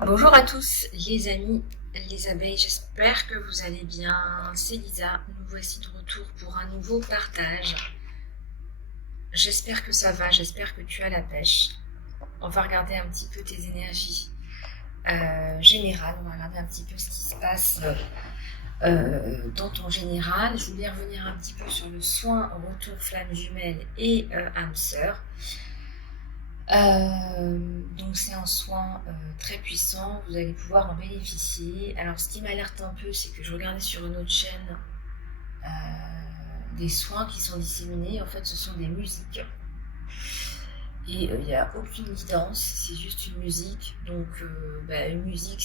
Bonjour à tous les amis, les abeilles, j'espère que vous allez bien. C'est Lisa, nous voici de retour pour un nouveau partage. J'espère que ça va, j'espère que tu as la pêche. On va regarder un petit peu tes énergies générales, on va regarder un petit peu ce qui se passe dans ton général. Je voulais revenir un petit peu sur le soin retour flamme jumelle et âme sœur. Donc c'est un soin très puissant, vous allez pouvoir en bénéficier. Alors ce qui m'alerte un peu, c'est que je regardais sur une autre chaîne des soins qui sont disséminés. En fait, ce sont des musiques. Et il n'y a aucune guidance, c'est juste une musique. Donc une musique,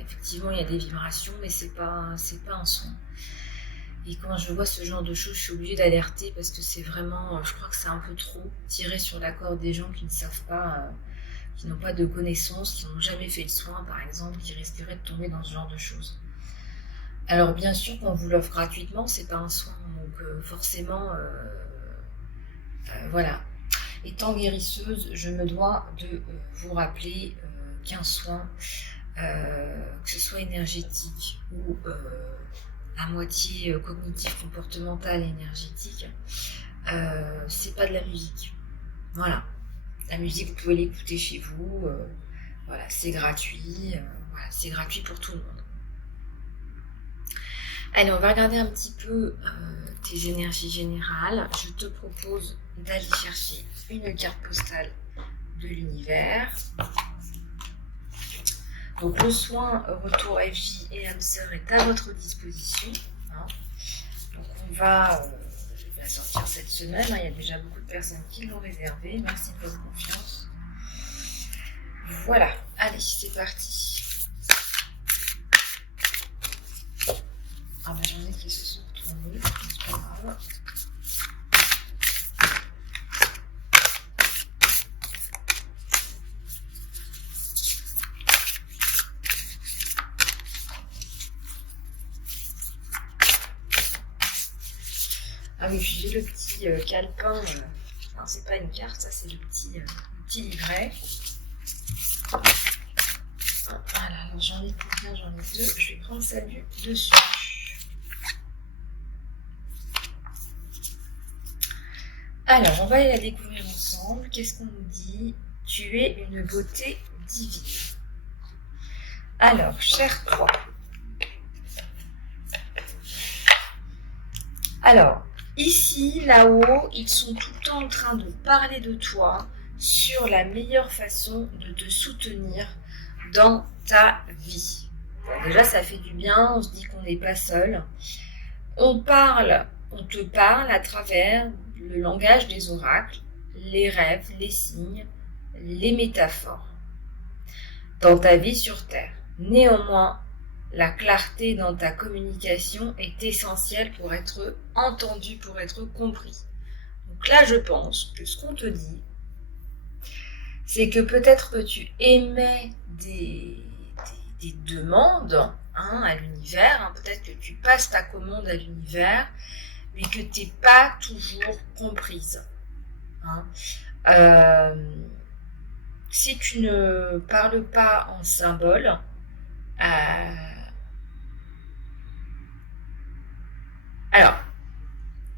effectivement il y a des vibrations, mais c'est pas un son. Et quand je vois ce genre de choses, je suis obligée d'alerter parce que c'est vraiment, je crois que c'est un peu trop tiré sur la corde des gens qui ne savent pas, qui n'ont pas de connaissances, qui n'ont jamais fait le soin par exemple, qui risqueraient de tomber dans ce genre de choses. Alors bien sûr, quand on vous l'offre gratuitement, c'est pas un soin, donc forcément, voilà. Étant guérisseuse, je me dois de vous rappeler qu'un soin, que ce soit énergétique ou à moitié cognitif, comportemental et énergétique, c'est pas de la musique. Voilà. La musique, vous pouvez l'écouter chez vous. Voilà, c'est gratuit. Voilà, c'est gratuit pour tout le monde. Allez, on va regarder un petit peu tes énergies générales. Je te propose d'aller chercher une carte postale de l'univers. Donc le soin retour FJ et âme sœur est à votre disposition. Hein. Donc on va la sortir cette semaine. Il y a déjà beaucoup de personnes qui l'ont réservé. Merci de votre confiance. Voilà, allez, c'est parti. Ah bah j'en ai qui se sont retournés, c'est pas grave. Ah oui, j'ai le petit calepin. Non, c'est pas une carte, ça c'est le petit livret. Voilà, alors j'en ai combien? J'en ai deux. Je vais prendre celle du dessus. Alors, on va aller la découvrir ensemble. Qu'est-ce qu'on nous dit? Tu es une beauté divine. Alors, cher toi. Alors, ici, là-haut, ils sont tout le temps en train de parler de toi sur la meilleure façon de te soutenir dans ta vie. Bon, déjà, ça fait du bien, on se dit qu'on n'est pas seul. On te parle à travers le langage des oracles, les rêves, les signes, les métaphores dans ta vie sur Terre. Néanmoins, la clarté dans ta communication est essentielle pour être entendu, pour être compris. Donc là, je pense que ce qu'on te dit, c'est que peut-être que tu émets des demandes à l'univers, peut-être que tu passes ta commande à l'univers, mais que tu n'es pas toujours comprise. Si tu ne parles pas en symbole, alors,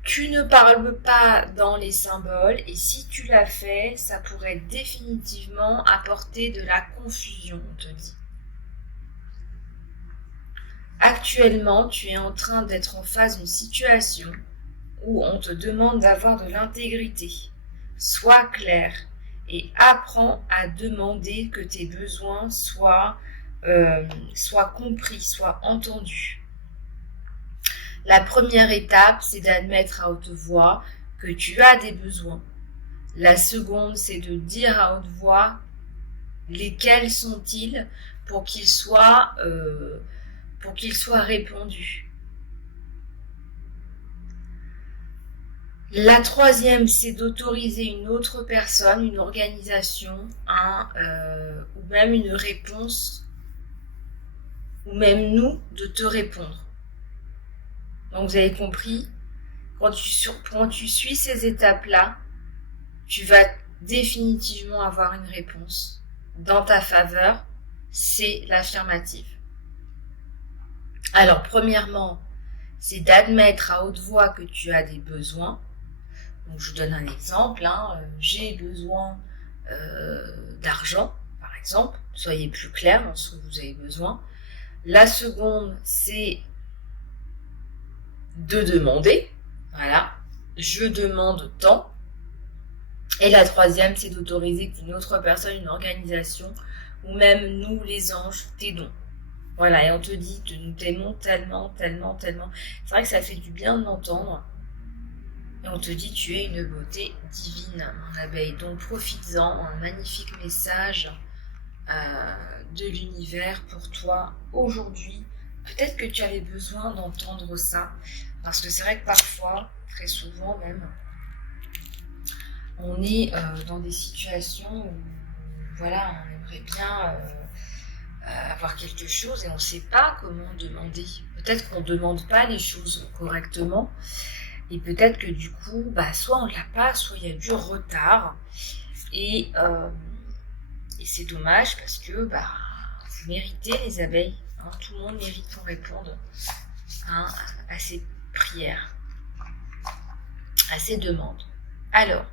tu ne parles pas dans les symboles et si tu l'as fait, ça pourrait définitivement apporter de la confusion, on te dit. Actuellement, tu es en train d'être en face d'une situation où on te demande d'avoir de l'intégrité. Sois clair et apprends à demander que tes besoins soient compris, soient entendus. La première étape, c'est d'admettre à haute voix que tu as des besoins. La seconde, c'est de dire à haute voix lesquels sont-ils pour qu'ils soient répondus. La troisième, c'est d'autoriser une autre personne, une organisation, ou même une réponse, ou même nous, de te répondre. Donc vous avez compris, quand tu suis ces étapes-là, tu vas définitivement avoir une réponse dans ta faveur c'est l'affirmative. Alors, premièrement, c'est d'admettre à haute voix que tu as des besoins. Donc, je vous donne un exemple. J'ai besoin d'argent, par exemple. Soyez plus clair dans ce que vous avez besoin. La seconde, c'est de demander. Voilà. Je demande tant. Et la troisième, c'est d'autoriser qu'une autre personne, une organisation, ou même nous, les anges, t'aidons. Voilà, et on te dit que nous t'aimons tellement, tellement, tellement. C'est vrai que ça fait du bien de l'entendre. Et on te dit tu es une beauté divine, mon abeille. Donc profites-en, un magnifique message de l'univers pour toi aujourd'hui. Peut-être que tu avais besoin d'entendre ça. Parce que c'est vrai que parfois, très souvent même, on est dans des situations où voilà, on aimerait bien avoir quelque chose et on ne sait pas comment demander. Peut-être qu'on ne demande pas les choses correctement et peut-être que du coup, soit on ne l'a pas, soit il y a du retard et c'est dommage parce que vous méritez les abeilles, tout le monde mérite qu'on réponde à ces prières, à ces demandes. Alors,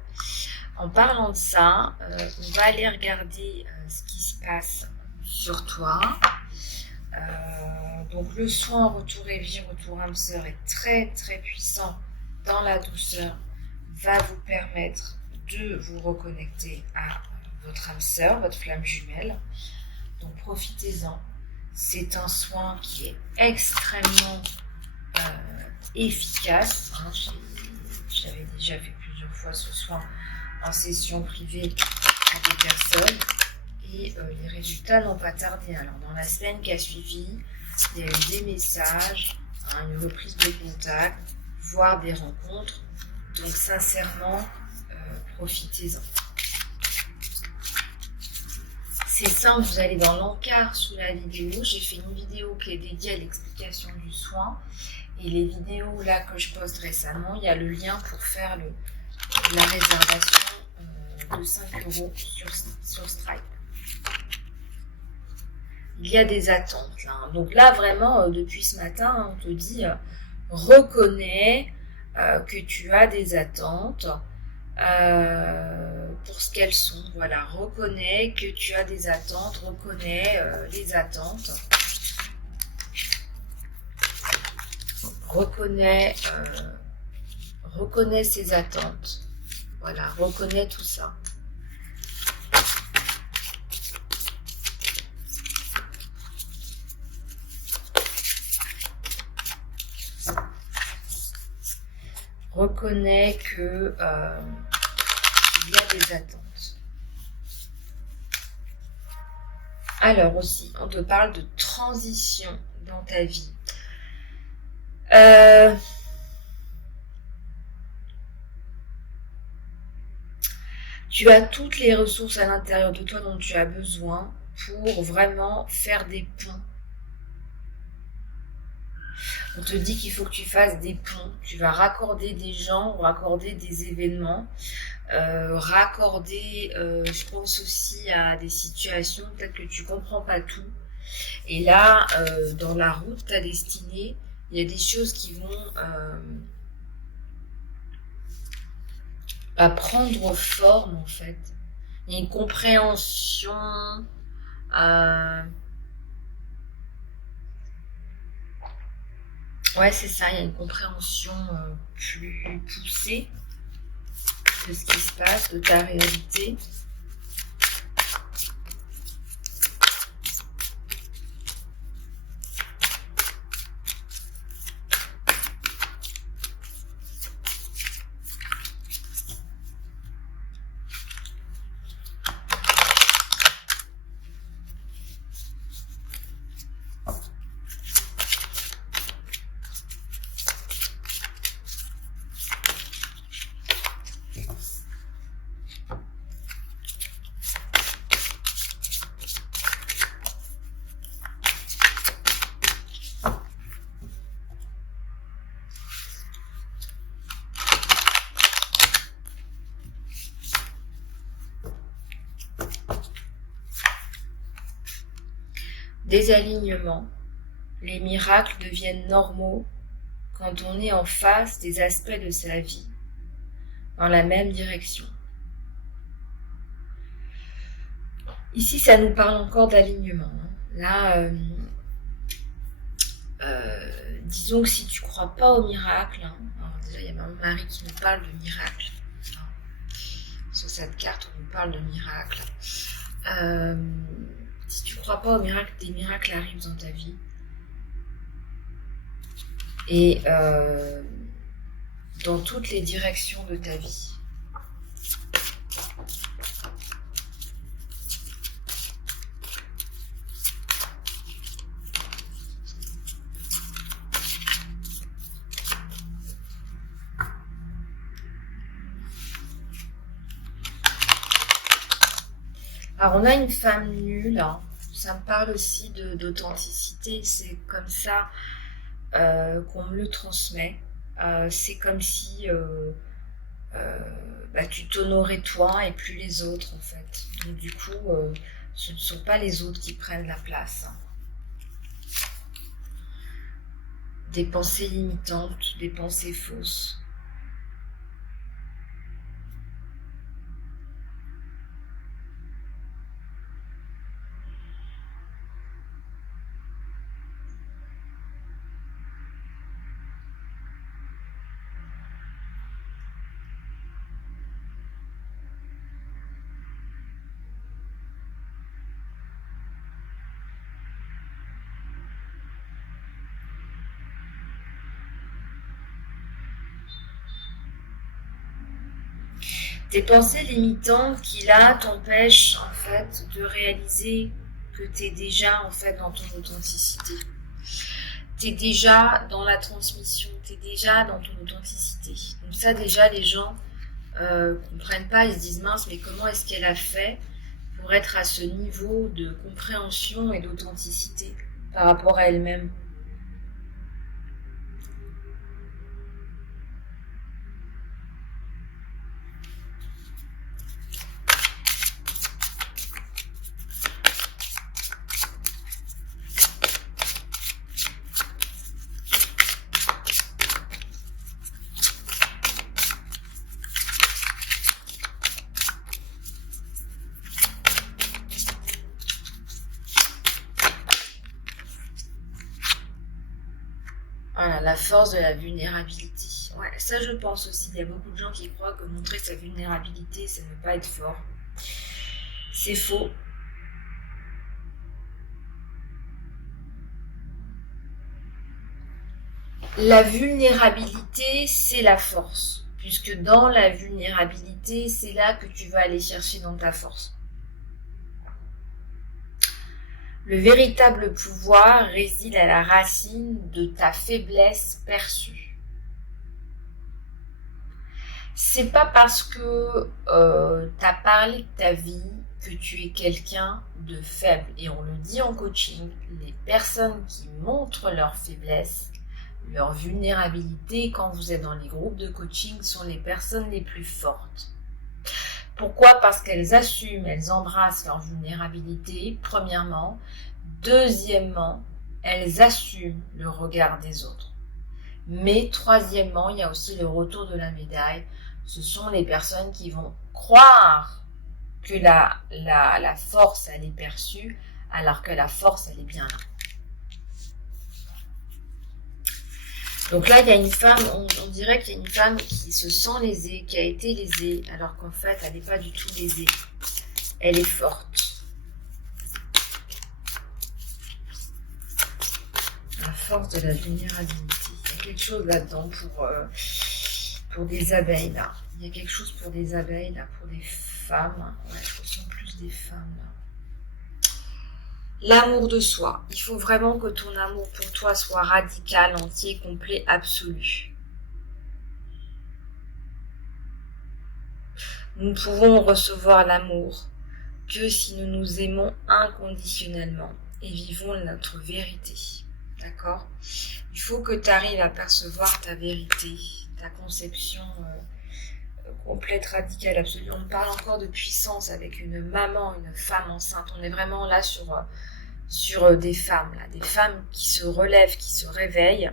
en parlant de ça, on va aller regarder ce qui se passe sur toi. Donc le soin retour Evie, retour âme sœur est très très puissant dans la douceur, va vous permettre de vous reconnecter à votre âme sœur, votre flamme jumelle. Donc profitez-en. C'est un soin qui est extrêmement efficace. J'avais déjà fait plusieurs fois ce soin en session privée à des personnes et les résultats n'ont pas tardé. Alors dans la semaine qui a suivi, il y a eu des messages, une reprise de contact, voire des rencontres. Donc sincèrement, profitez-en. C'est simple, vous allez dans l'encart sous la vidéo. J'ai fait une vidéo qui est dédiée à l'explication du soin. Et les vidéos là que je poste récemment, il y a le lien pour faire la réservation de 5 € sur Stripe. Il y a des attentes là. Donc là vraiment, depuis ce matin, on te dit reconnais que tu as des attentes pour ce qu'elles sont. Voilà, reconnais que tu as des attentes, reconnais les attentes. Reconnais ses attentes. Voilà, reconnais tout ça. Reconnais que il y a des attentes. Alors aussi, on te parle de transition dans ta vie. Tu as toutes les ressources à l'intérieur de toi dont tu as besoin pour vraiment faire des ponts. On te dit qu'il faut que tu fasses des ponts. Tu vas raccorder des gens, raccorder des événements, raccorder, je pense aussi à des situations, peut-être que tu comprends pas tout. Et là, dans la route, ta destinée, il y a des choses qui vont prendre forme en fait. Il y a une compréhension. Ouais, c'est ça, il y a une compréhension plus poussée de ce qui se passe, de ta réalité. des alignements. Les miracles deviennent normaux quand on est en face des aspects de sa vie dans la même direction. Ici, ça nous parle encore d'alignement. Là, disons que si tu ne crois pas au miracle, alors déjà il y a mon mari qui nous parle de miracle. Sur cette carte, on nous parle de miracle. Si tu ne crois pas au miracle, des miracles arrivent dans ta vie. Et dans toutes les directions de ta vie. Alors on a une femme nulle, hein. Ça me parle aussi d'authenticité, c'est comme ça qu'on me le transmet. C'est comme si tu t'honorais toi et plus les autres en fait. Donc du coup, ce ne sont pas les autres qui prennent la place. Hein. Des pensées limitantes, des pensées fausses. Des pensées limitantes qui là t'empêchent en fait de réaliser que tu es déjà en fait dans ton authenticité. Tu es déjà dans la transmission, tu es déjà dans ton authenticité. Donc ça déjà les gens comprennent pas, ils se disent mince mais comment est-ce qu'elle a fait pour être à ce niveau de compréhension et d'authenticité par rapport à elle-même. Voilà, la force de la vulnérabilité. Ouais, ça je pense aussi. Il y a beaucoup de gens qui croient que montrer sa vulnérabilité, c'est ne pas être fort. C'est faux. La vulnérabilité, c'est la force. Puisque dans la vulnérabilité, c'est là que tu vas aller chercher dans ta force. Le véritable pouvoir réside à la racine de ta faiblesse perçue. C'est pas parce que t'as parlé de ta vie que tu es quelqu'un de faible. Et on le dit en coaching, les personnes qui montrent leur faiblesse, leur vulnérabilité quand vous êtes dans les groupes de coaching sont les personnes les plus fortes. Pourquoi ? Parce qu'elles assument, elles embrassent leur vulnérabilité, premièrement. Deuxièmement, elles assument le regard des autres. Mais troisièmement, il y a aussi le retour de la médaille. Ce sont les personnes qui vont croire que la force, elle est perçue, alors que la force, elle est bien là. Donc là, il y a une femme, on dirait qu'il y a une femme qui se sent lésée, qui a été lésée, alors qu'en fait, elle n'est pas du tout lésée. Elle est forte. La force de la vulnérabilité. Il y a quelque chose là-dedans pour des abeilles, là. Il y a quelque chose pour des abeilles, là, pour des femmes. Ouais, je ressens plus des femmes, là. L'amour de soi. Il faut vraiment que ton amour pour toi soit radical, entier, complet, absolu. Nous ne pouvons recevoir l'amour que si nous nous aimons inconditionnellement et vivons notre vérité. D'accord ? Il faut que tu arrives à percevoir ta vérité, ta conception complète, radicale, absolue. On parle encore de puissance avec une maman, une femme enceinte. On est vraiment là sur sur des femmes, là, des femmes qui se relèvent, qui se réveillent,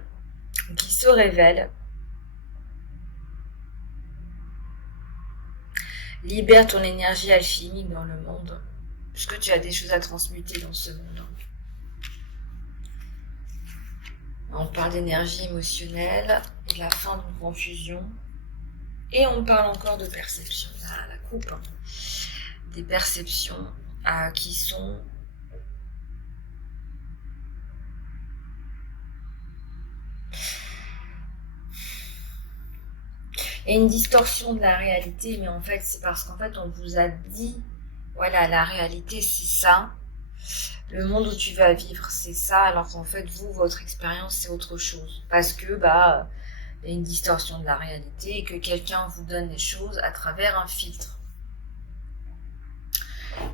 qui se révèlent. Libère ton énergie alchimique dans le monde, parce que tu as des choses à transmuter dans ce monde. On parle d'énergie émotionnelle, de la fin d'une confusion, et on parle encore de perception, la coupe, hein. Des perceptions qui sont et une distorsion de la réalité, mais en fait c'est parce qu'en fait on vous a dit, voilà, la réalité c'est ça, le monde où tu vas vivre c'est ça, alors qu'en fait vous, votre expérience c'est autre chose, parce que il y a une distorsion de la réalité et que quelqu'un vous donne les choses à travers un filtre.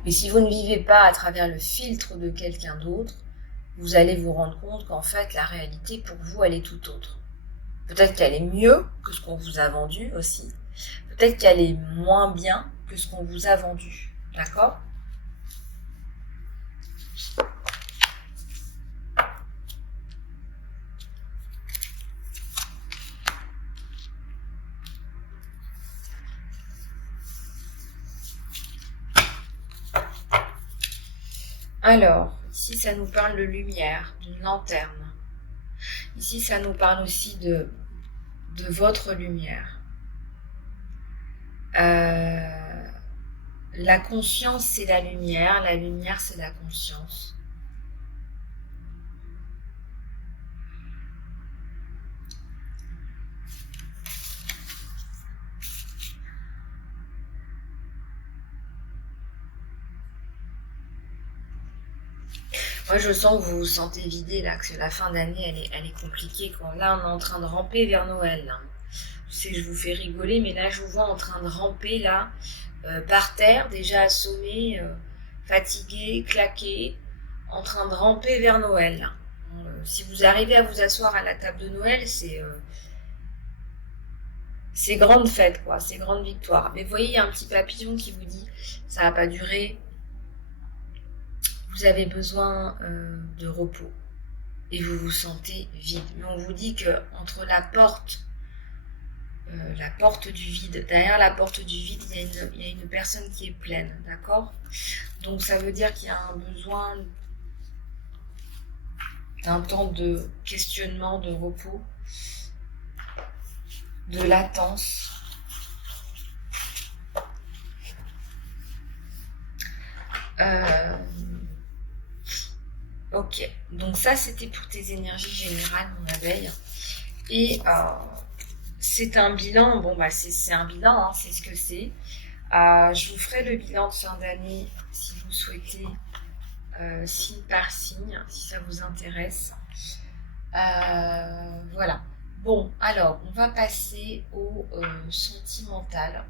Mais si vous ne vivez pas à travers le filtre de quelqu'un d'autre, vous allez vous rendre compte qu'en fait la réalité pour vous elle est tout autre. Peut-être qu'elle est mieux que ce qu'on vous a vendu aussi. Peut-être qu'elle est moins bien que ce qu'on vous a vendu. D'accord ? Alors, ici ça nous parle de lumière, d'une lanterne. Ici ça nous parle aussi de votre lumière. La conscience c'est la lumière c'est la conscience. Moi, je sens que vous vous sentez vidé là, que la fin d'année, elle est compliquée. Là, on est en train de ramper vers Noël. Là. Je sais que je vous fais rigoler, mais là, je vous vois en train de ramper là, par terre, déjà assommé, fatigué, claqué, en train de ramper vers Noël. Là. Si vous arrivez à vous asseoir à la table de Noël, c'est grande fête, quoi. C'est grande victoire. Mais vous voyez, il y a un petit papillon qui vous dit, ça va pas durer. Vous avez besoin de repos et vous vous sentez vide. Mais on vous dit que entre la porte du vide, derrière la porte du vide, il y a une personne qui est pleine, d'accord ? Donc ça veut dire qu'il y a un besoin d'un temps de questionnement, de repos, de latence. Ok, donc ça c'était pour tes énergies générales, mon abeille. Et c'est un bilan, c'est un bilan, hein, c'est ce que c'est. Je vous ferai le bilan de fin d'année si vous souhaitez, signe par signe, si ça vous intéresse. Voilà. Bon, alors on va passer au sentimental.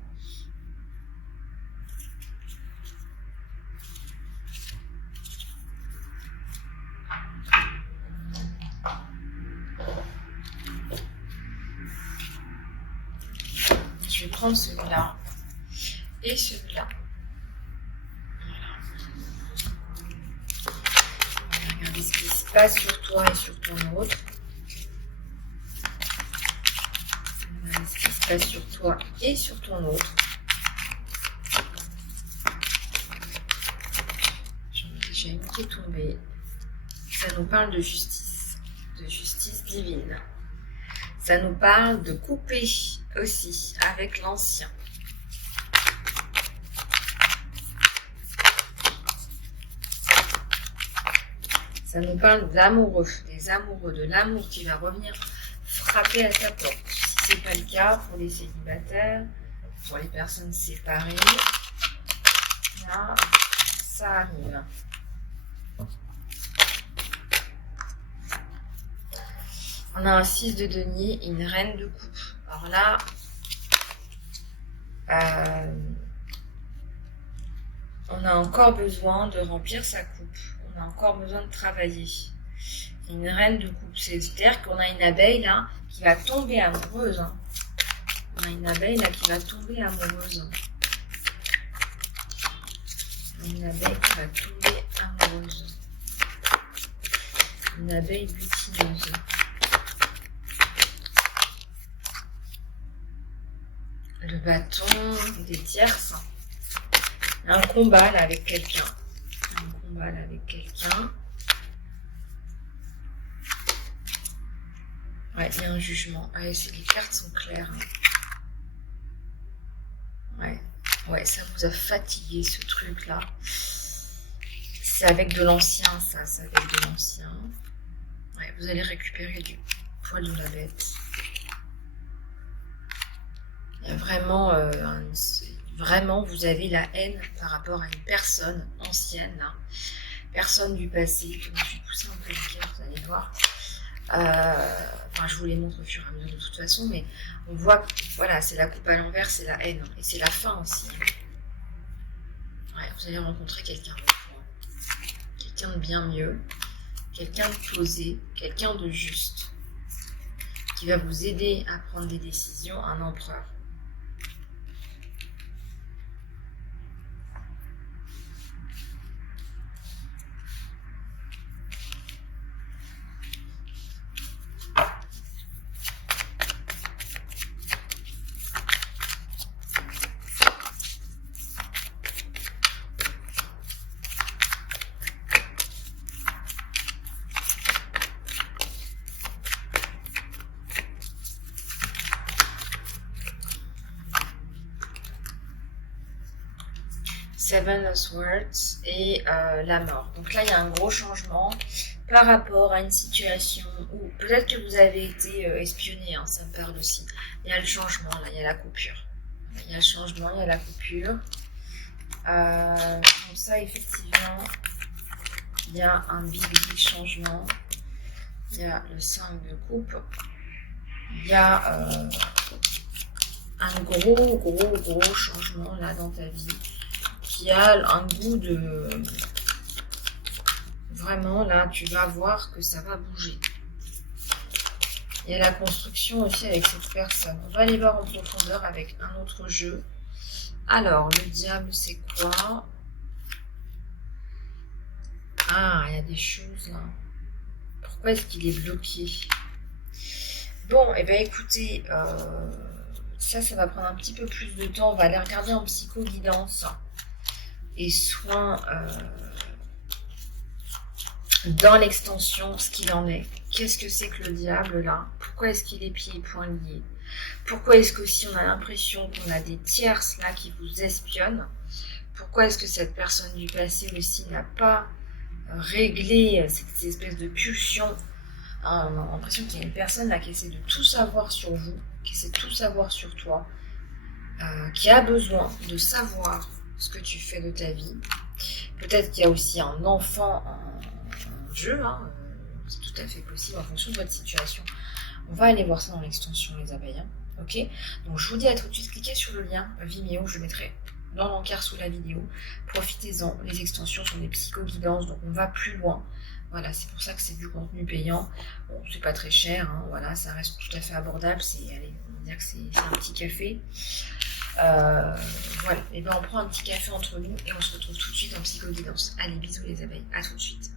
Je vais prendre celui-là et celui-là. Voilà. On va regarder ce qui se passe sur toi et sur ton autre. On va regarder ce qui se passe sur toi et sur ton autre. J'en ai déjà une qui est tombée. Ça nous parle de justice divine. Ça nous parle de couper aussi avec l'ancien. Ça nous parle de l'amoureux, des amoureux, de l'amour qui va revenir frapper à ta porte. Si ce n'est pas le cas pour les célibataires, pour les personnes séparées, là, ça arrive. On a un 6 de denier et une reine de coupe. Alors là, on a encore besoin de remplir sa coupe. On a encore besoin de travailler. Une reine de coupe, c'est-à-dire qu'on a une abeille là qui va tomber amoureuse. Hein. On a une abeille là qui va tomber amoureuse. Une abeille qui va tomber amoureuse. Une abeille butineuse. Le bâton, des tierces. Un combat là avec quelqu'un. Un combat là avec quelqu'un. Ouais, il y a un jugement. Ah, les cartes sont claires. Ouais, ça vous a fatigué ce truc là. C'est avec de l'ancien, ça, c'est avec de l'ancien. Ouais, vous allez récupérer du poil de la bête. Il y a vraiment, vraiment, vous avez la haine par rapport à une personne ancienne, là. Personne du passé. Je vais pousser un peu les cartes, vous allez voir. Enfin, je vous les montre au fur et à mesure de toute façon, mais on voit que voilà, c'est la coupe à l'envers, c'est la haine, et c'est la fin aussi. Ouais, vous allez rencontrer quelqu'un d'autre, quelqu'un de bien mieux, quelqu'un de posé, quelqu'un de juste, qui va vous aider à prendre des décisions, un empereur. Seven of Swords et la mort. Donc là, il y a un gros changement par rapport à une situation où peut-être que vous avez été espionné, hein, ça me parle aussi. Il y a le changement, là, il y a la coupure. Il y a le changement, il y a la coupure. Donc ça, effectivement, il y a un big changement. Il y a le 5 de coupe. Il y a un gros changement là dans ta vie. Qui a un goût de... Vraiment, là, tu vas voir que ça va bouger. Il y a la construction aussi avec cette personne. On va aller voir en profondeur avec un autre jeu. Alors, le diable, c'est quoi? Ah, il y a des choses là. Pourquoi est-ce qu'il est bloqué? Bon, et eh bien écoutez, ça va prendre un petit peu plus de temps. On va aller regarder en psycho-guidance et soins dans l'extension, ce qu'il en est. Qu'est-ce que c'est que le diable là? Pourquoi est-ce qu'il est pieds et poings liés? Pourquoi est-ce qu'aussi on a l'impression qu'on a des tierces là qui vous espionnent? Pourquoi est-ce que cette personne du passé aussi n'a pas réglé cette espèce de pulsion? On a l'impression qu'il y a une personne là qui essaie de tout savoir sur vous, qui essaie de tout savoir sur toi, qui a besoin de savoir ce que tu fais de ta vie. Peut-être qu'il y a aussi un enfant en jeu, hein, c'est tout à fait possible en fonction de votre situation. On va aller voir ça dans l'extension, les abeilles. Hein. Ok. Donc je vous dis à tout de suite, cliquez sur le lien Vimeo, je le mettrai dans l'encart sous la vidéo. Profitez-en, les extensions sont des psycho-guidances, donc on va plus loin. Voilà, c'est pour ça que c'est du contenu payant. Bon, c'est pas très cher, hein, voilà, ça reste tout à fait abordable. Allez, on va dire que c'est un petit café. Voilà, et ben on prend un petit café entre nous et on se retrouve tout de suite en psycho-guidance. Allez, bisous les abeilles, à tout de suite.